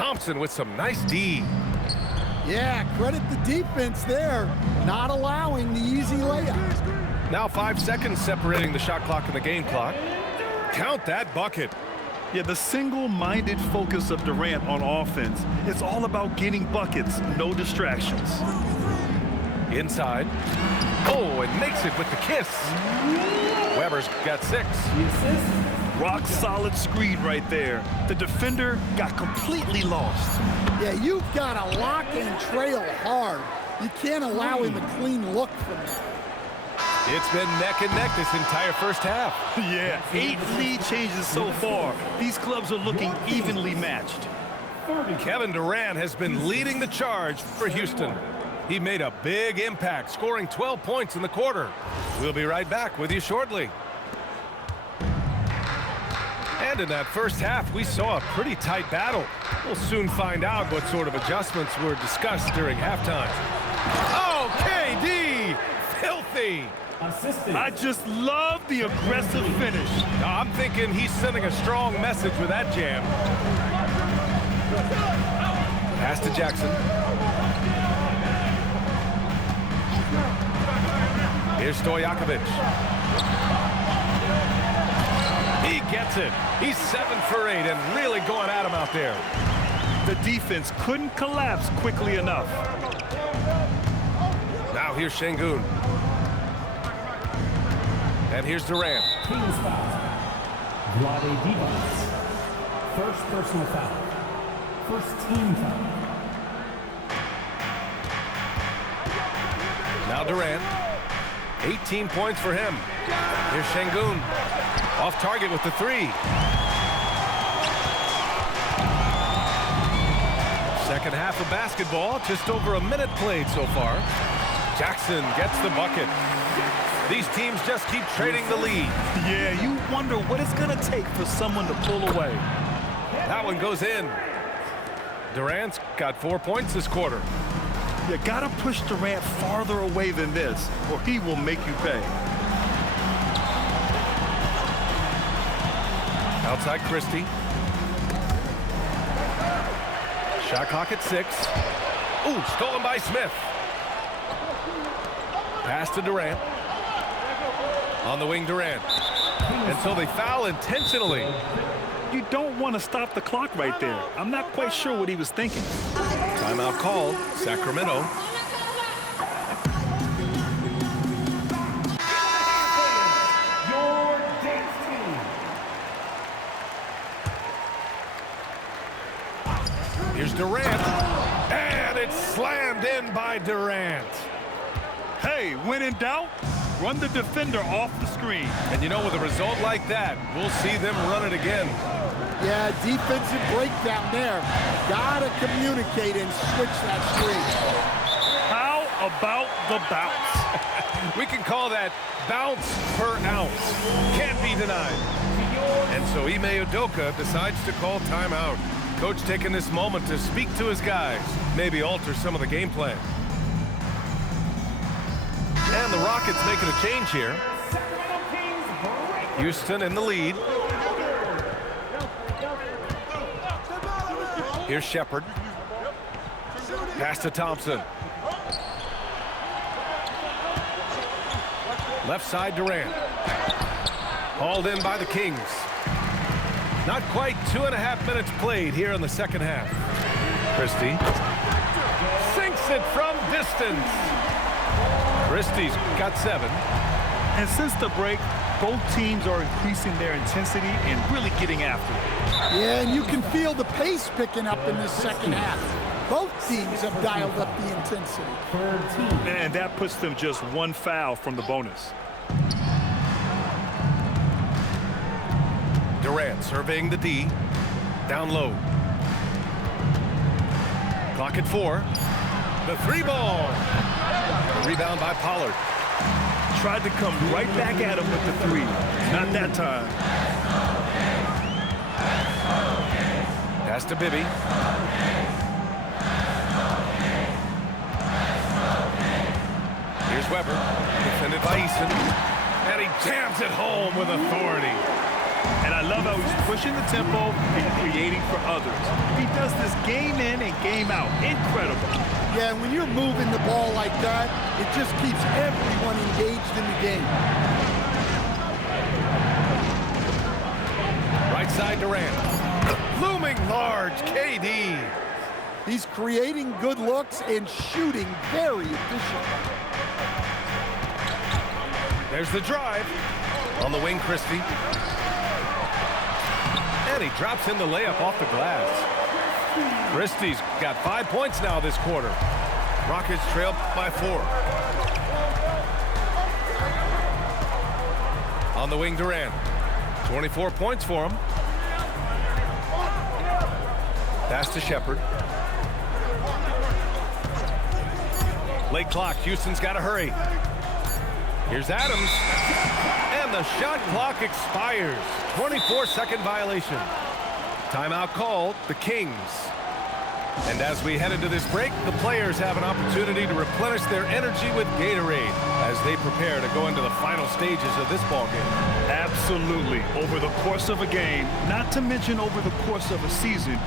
Thompson with some nice D. Yeah, credit the defense there, not allowing the easy layup. Now 5 seconds separating the shot clock and the game clock. Count that bucket. Yeah, the single-minded focus of Durant on offense. It's all about getting buckets, no distractions. Inside. Oh, and makes it with the kiss. Weber's got 6. Rock solid screen right there. The defender got completely lost. Yeah, you've got to lock and trail hard. You can't allow him a clean look from that. It's been neck and neck this entire first half. Yeah, 8 lead changes so far. These clubs are looking evenly matched. Kevin Durant has been leading the charge for Houston. He made a big impact, scoring 12 points in the quarter. We'll be right back with you shortly. And in that first half, we saw a pretty tight battle. We'll soon find out what sort of adjustments were discussed during halftime. Oh, KD! Filthy! I just love the aggressive finish. I'm thinking he's sending a strong message with that jam. Pass to Jackson. Here's Stojakovic. He gets it. He's 7 for 8 and really going at him out there. The defense couldn't collapse quickly enough. Now here's Şengün. And here's Durant. Team's foul. Vlade Divac. First personal foul. First team foul. Now Durant. 18 points for him. Here's Şengün. Off target with the 3. Second half of basketball. Just over a minute played so far. Jackson gets the bucket. These teams just keep trading the lead. Yeah, you wonder what it's going to take for someone to pull away. That one goes in. Durant's got 4 points this quarter. You got to push Durant farther away than this, or he will make you pay. Outside Christie. Shot clock at 6. Ooh, stolen by Smith. Pass to Durant. On the wing, Durant. And so they foul intentionally. You don't want to stop the clock right there. I'm not quite sure what he was thinking. Timeout called. Sacramento. Here's Durant. And it's slammed in by Durant. Hey, when in doubt, run the defender off the screen. And you know, with a result like that, we'll see them run it again. Yeah, defensive breakdown there. Gotta communicate and switch that screen. How about the bounce? We can call that bounce per ounce. Can't be denied. And so Ime Udoka decides to call timeout. Coach taking this moment to speak to his guys, maybe alter some of the game plan. And the Rockets making a change here. Houston in the lead. Here's Shepherd. Pass to Thompson. Left side Durant. Hauled in by the Kings. Not quite 2.5 minutes played here in the second half. Christie sinks it from distance. Christie's got 7. And since the break, both teams are increasing their intensity and really getting after it. Yeah, and you can feel the pace picking up in this second half. Both teams have dialed up the intensity. And that puts them just 1 foul from the bonus. Durant surveying the D. Down low. Clock at 4. The 3 ball. Rebound by Pollard. Tried to come right back at him with the 3. Not that time. Pass to Bibby. Here's Weber. Defended by Eason. And he jams it home with authority. And I love how he's pushing the tempo and creating for others. He does this game in and game out. Incredible. Yeah, when you're moving the ball like that, it just keeps everyone engaged in the game. Right side Durant. Looming large, KD. He's creating good looks and shooting very efficient. There's the drive. On the wing, Christie. And he drops in the layup off the glass. Christie's got 5 points now this quarter. Rockets trail by 4. On the wing, Durant. 24 points for him. Pass to Shepherd. Late clock. Houston's got to hurry. Here's Adams. And the shot clock expires. 24-second violation. Timeout called. The Kings. And as we head into this break, the players have an opportunity to replenish their energy with Gatorade as they prepare to go into the final stages of this ballgame. Absolutely. Over the course of a game, not to mention over the course of a season, you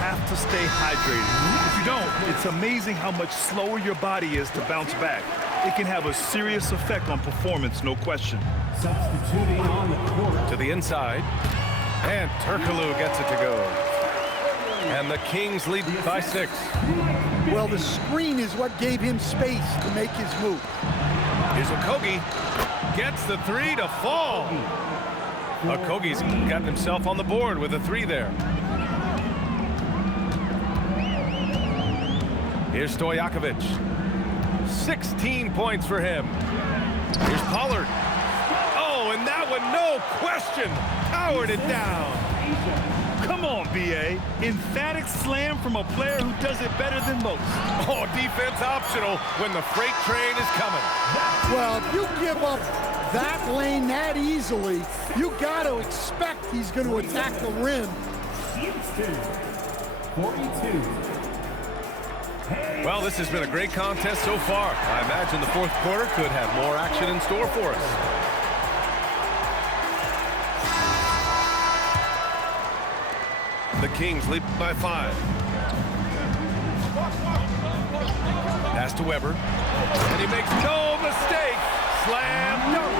have to stay hydrated. If you don't, it's amazing how much slower your body is to bounce back. It can have a serious effect on performance, no question. Substituting on the court. To the inside. And Turkoglu gets it to go. And the Kings lead by 6. Well, the screen is what gave him space to make his move. Here's Okogie. Gets the 3 to fall. Okogie's gotten himself on the board with a 3 there. Here's Stojakovic. 16 points for him. Here's Pollard. Oh, and that one, no question, powered it down. Come on, B.A. Emphatic slam from a player who does it better than most. Oh, defense optional when the freight train is coming. Well, if you give up that lane that easily, you got to expect he's going to attack the rim. Houston, 42. Well, this has been a great contest so far. I imagine the fourth quarter could have more action in store for us. The Kings lead by 5. Pass to Weber. And he makes no mistake. Slam dunk.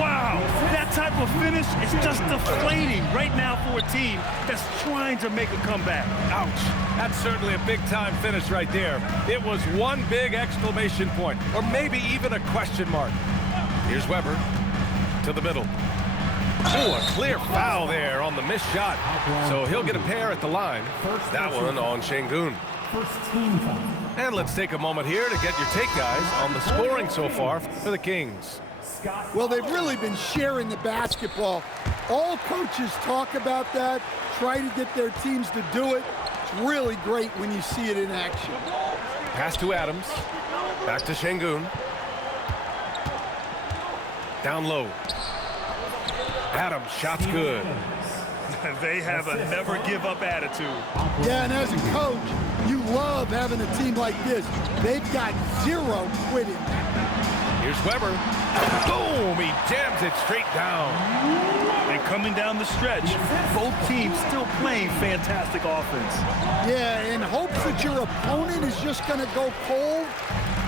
Wow, that type of finish is just deflating right now for a team that's trying to make a comeback. Ouch. That's certainly a big-time finish right there. It was one big exclamation point, or maybe even a question mark. Here's Weber to the middle. Oh, a clear foul there on the missed shot. So he'll get a pair at the line. That one on Şengün. First team foul. And let's take a moment here to get your take, guys, on the scoring so far for the Kings. Well, they've really been sharing the basketball. All coaches talk about that, try to get their teams to do it. It's really great when you see it in action. Pass to Adams. Back to Şengün. Down low. Adams, shot's good. They have a never-give-up attitude. Yeah, and as a coach, you love having a team like this. They've got zero quitting. Here's Weber. Boom! He jams it straight down. And coming down the stretch, both teams still playing fantastic offense. Yeah, in hopes that your opponent is just going to go cold,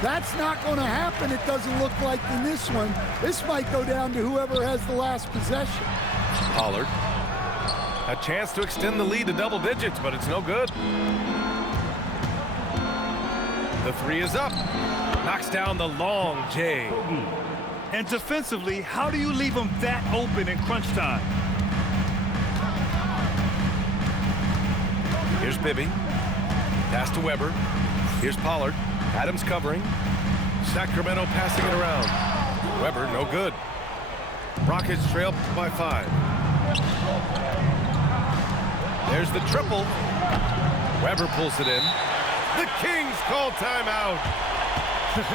that's not going to happen, it doesn't look like in this one. This might go down to whoever has the last possession. Pollard. A chance to extend the lead to double digits, but it's no good. The 3 is up. Knocks down the long J. And defensively, how do you leave them that open in crunch time? Here's Bibby. Pass to Weber. Here's Pollard. Adams covering. Sacramento passing it around. Weber, no good. Rockets trail by 5. There's the triple. Weber pulls it in. The Kings call timeout.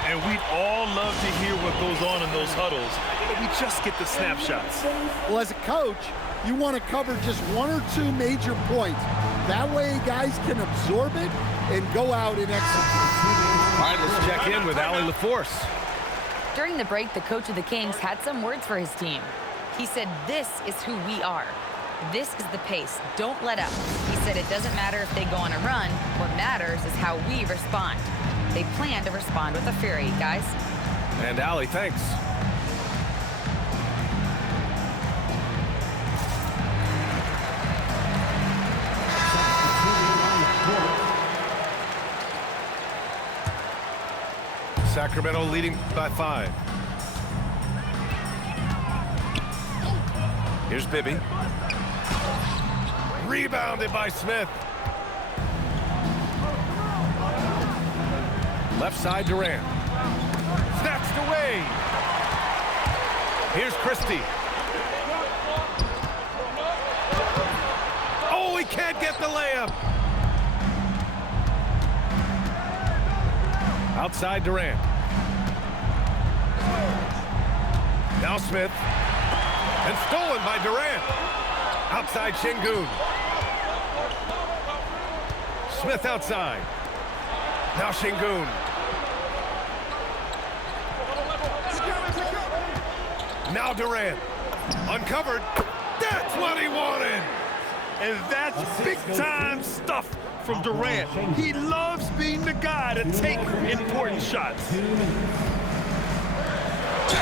And we'd all love to hear what goes on in those huddles, but we just get the snapshots. Well, as a coach, you want to cover just 1 or 2 major points. That way guys can absorb it and go out and execute. All right, let's check in with Allie LaForce. During the break, the coach of the Kings had some words for his team. He said, "This is who we are." This is the pace. Don't let up. He said it doesn't matter if they go on a run. What matters is how we respond. They plan to respond with a fury, guys. And Allie, thanks. Sacramento leading by 5. Here's Bibby. Rebounded by Smith. Left side Durant. Snatched away. Here's Christie. Oh, he can't get the layup. Outside Durant. Now Smith. And stolen by Durant. Outside Şengün. Smith outside. Now Şengün. Now Durant. Uncovered. That's what he wanted. And that's big-time stuff from Durant. He loves being the guy to take important shots.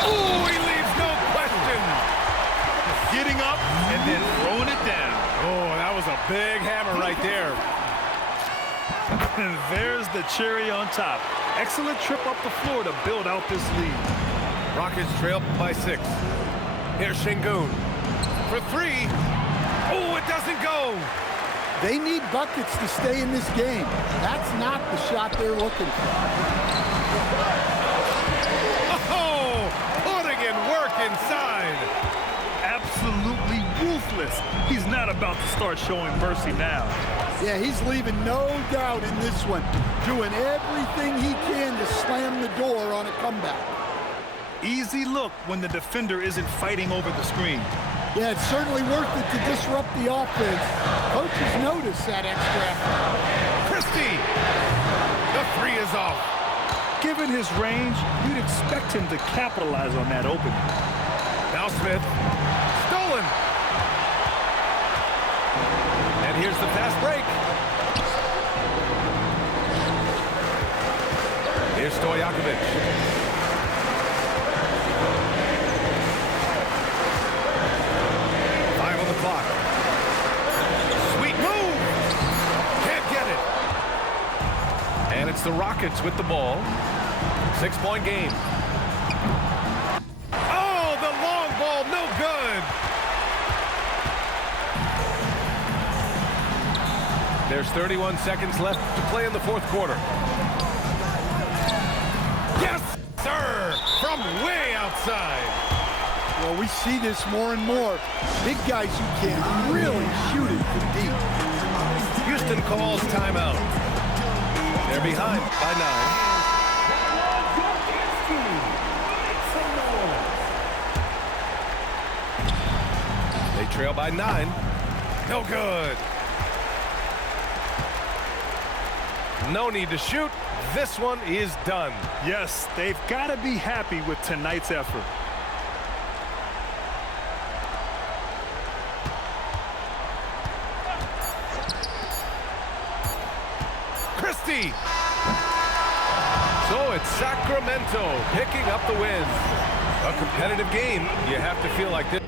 Oh, he leaves no question. Getting up and then throwing it down. Oh, that was a big hammer right there. And there's the cherry on top. Excellent trip up the floor to build out this lead. Rockets trail by 6. Here's Şengün. For 3. Oh, it doesn't go. They need buckets to stay in this game. That's not the shot they're looking for. Oh, putting in work inside. Absolutely ruthless. He's not about to start showing mercy now. Yeah, he's leaving no doubt in this one. Doing everything he can to slam the door on a comeback. Easy look when the defender isn't fighting over the screen. Yeah, it's certainly worth it to disrupt the offense. Coaches notice that extra effort. Christie. The 3 is off. Given his range, you'd expect him to capitalize on that opening. Now Smith. Stolen. And here's the fast break. Here's Stojakovic. Clock. Sweet move. Can't get it. And it's the Rockets with the ball. 6-point game. Oh, the long ball, no good. There's 31 seconds left to play in the 4th quarter. Yes, sir, from way outside. Well, we see this more and more. Big guys who can really shoot it from deep. Houston calls timeout. They're behind by 9. They trail by 9. No good. No need to shoot. This one is done. Yes, they've got to be happy with tonight's effort. Christie. So it's Sacramento picking up the win. A competitive game. You have to feel like this.